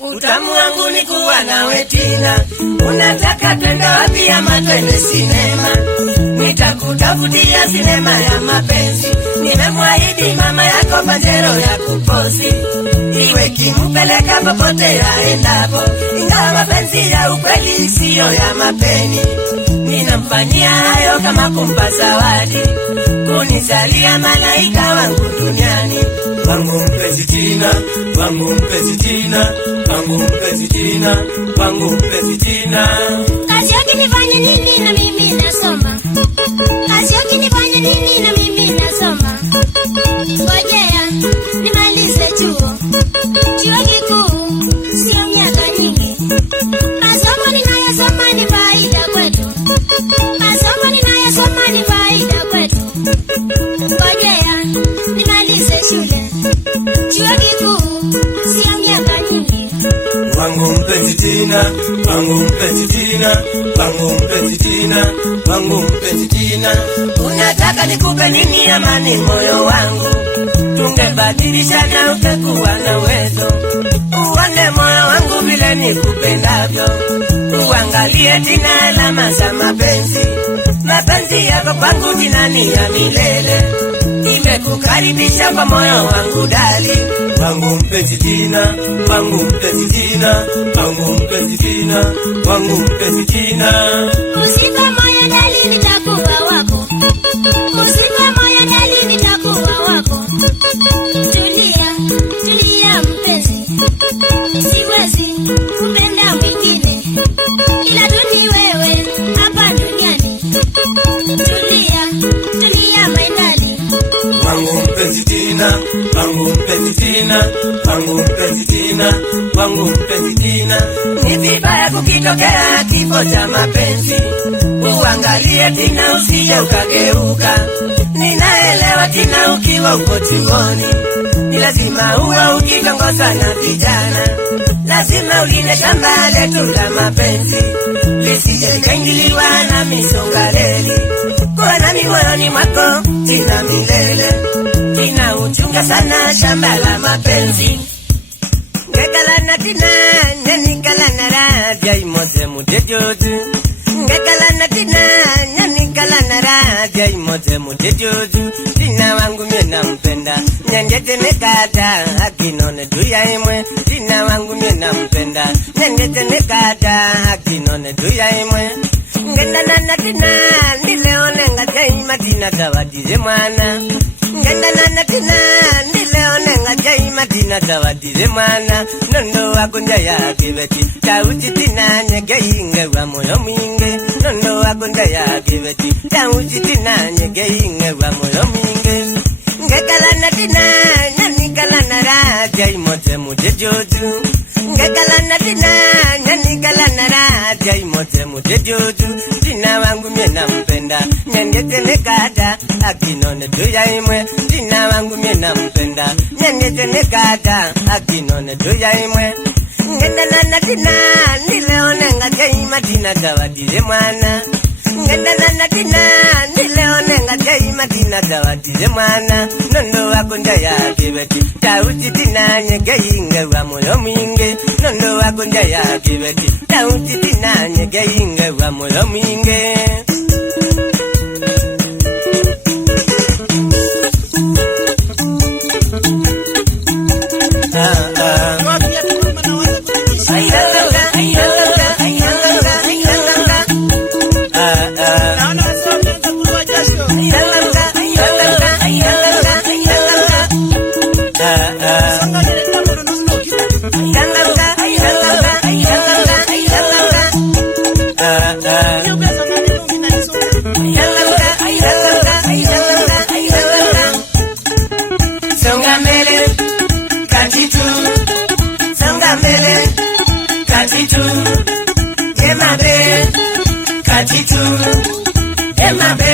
Utamu wangu ni kuwa nawe Tina. Unataka twende wapi ama twende sinema? Nitakutafutia sinema ya mapenzi. Nimemwahidi mama yako Pajero ya kuposi, iwe kimpeleka popote aendapo. Ingawa mapenzi ya ukweli siyo ya mapeni, ninamfanyia hayo kama kumpa zawadi, kunizalia malaika wangu duniani. Wangu mpenzi Tina, wangu mpenzi Tina, wangu mpenzi Tina, wangu mpenzi Tina. Kazi yake nifanye nini na mimi nasoma? Kazi yake nifanye nini na mimi nasoma? Ngojea nimalize chuo kikuu, sio miaka nyingi. Masomo ninayosoma ni faida kwetu, masomo ninayosoma ni faida kwetu. Ngojea nimalize shule, chuo kikuu, sio miaka nyingi. Wangu mpenzi Tina, wangu mpenzi Tina, wangu mpenzi Tina, wangu mpenzi Tina. Unataka nikupe nini amani moyo wangu? Tungebadilishana ungekuwa na uwezo. Uone moyo wangu vile nikupendavyo. Uangalie Tina alama za mapenzi. Mapenzi yako kwangu Tina ni ya milele. Nimekukaribisha kwa moyo wangu dali. Wangu mpenzi Tina, wangu mpenzi Tina, wangu mpenzi Tina, wangu mpenzi Tina. Usife moyo dali, nitakuwa wako. Usife moyo dali, nitakuwa wako. Tulia, tulia mpenzi, siwezi kupenda mwingine ila tu ni wewe hapa duniani. Tulia, tulia my darling. Wangu mpenzi Tina, wangu mpenzi Tina, wangu mpenzi Tina, wangu mpenzi Tina. Ni vibaya kukitokea kifo cha mapenzi, uangalie Tina usije ukageuka. Ninaelewa Tina ukiwa uko chuoni, ni lazima uwe ukikongozwa na vijana. Lazima ulinde shamba letu la mapenzi, lisije likaingiliwa na misongareli. Kuwa nami moyoni mwako Tina milele. Tina uchunga sana shamba la mapenzi. Ngekala na Tina, nyanikala na raja imote mutejoju. Ngekala na Tina, nyanikala na raja imote mutejoju. Tina wangu mie nampenda, nyangete nekata, akinone tuya imwe. Tina wangu mie nampenda, nyangete nekata, akinone tuya imwe. Ngenda na Tina, nileone ngajaima Tina tawadize mwana. Ngenda na Tina, nileone ngajaima Tina tawadize mwana. Nondo wako njaya kibeti, tauchi Tina nyege inge wa moyo mwinge. Nondo wako njaya kibeti, tauchi Tina nyege inge wa moyo mwinge. Ngekala na Tina, nyanikala na raja imote mutejoju. Ngekala na Tina, nyanikala na raja imote mutejoju. Tina wangu mie nampenda, nyangete nekata, akinone tuya imwe. Tina wangu mie nampenda, nyangete nekata, akinone tuya imwe. Ngenda na Tina, nileone ngajaima Tina tawadize mwana. Ngenda na Tina, nileone ngajaima Tina tawadize mwana. Nondo wako njaya kibeti, tauchi Tina nyege inge wa moyo mwinge. Nondo wako njaya kibeti, tauchi Tina nyege inge wa moyo mwinge. Songa mbele, katitu. Songa mbele, katitu. Emabe, katitu. Emabe.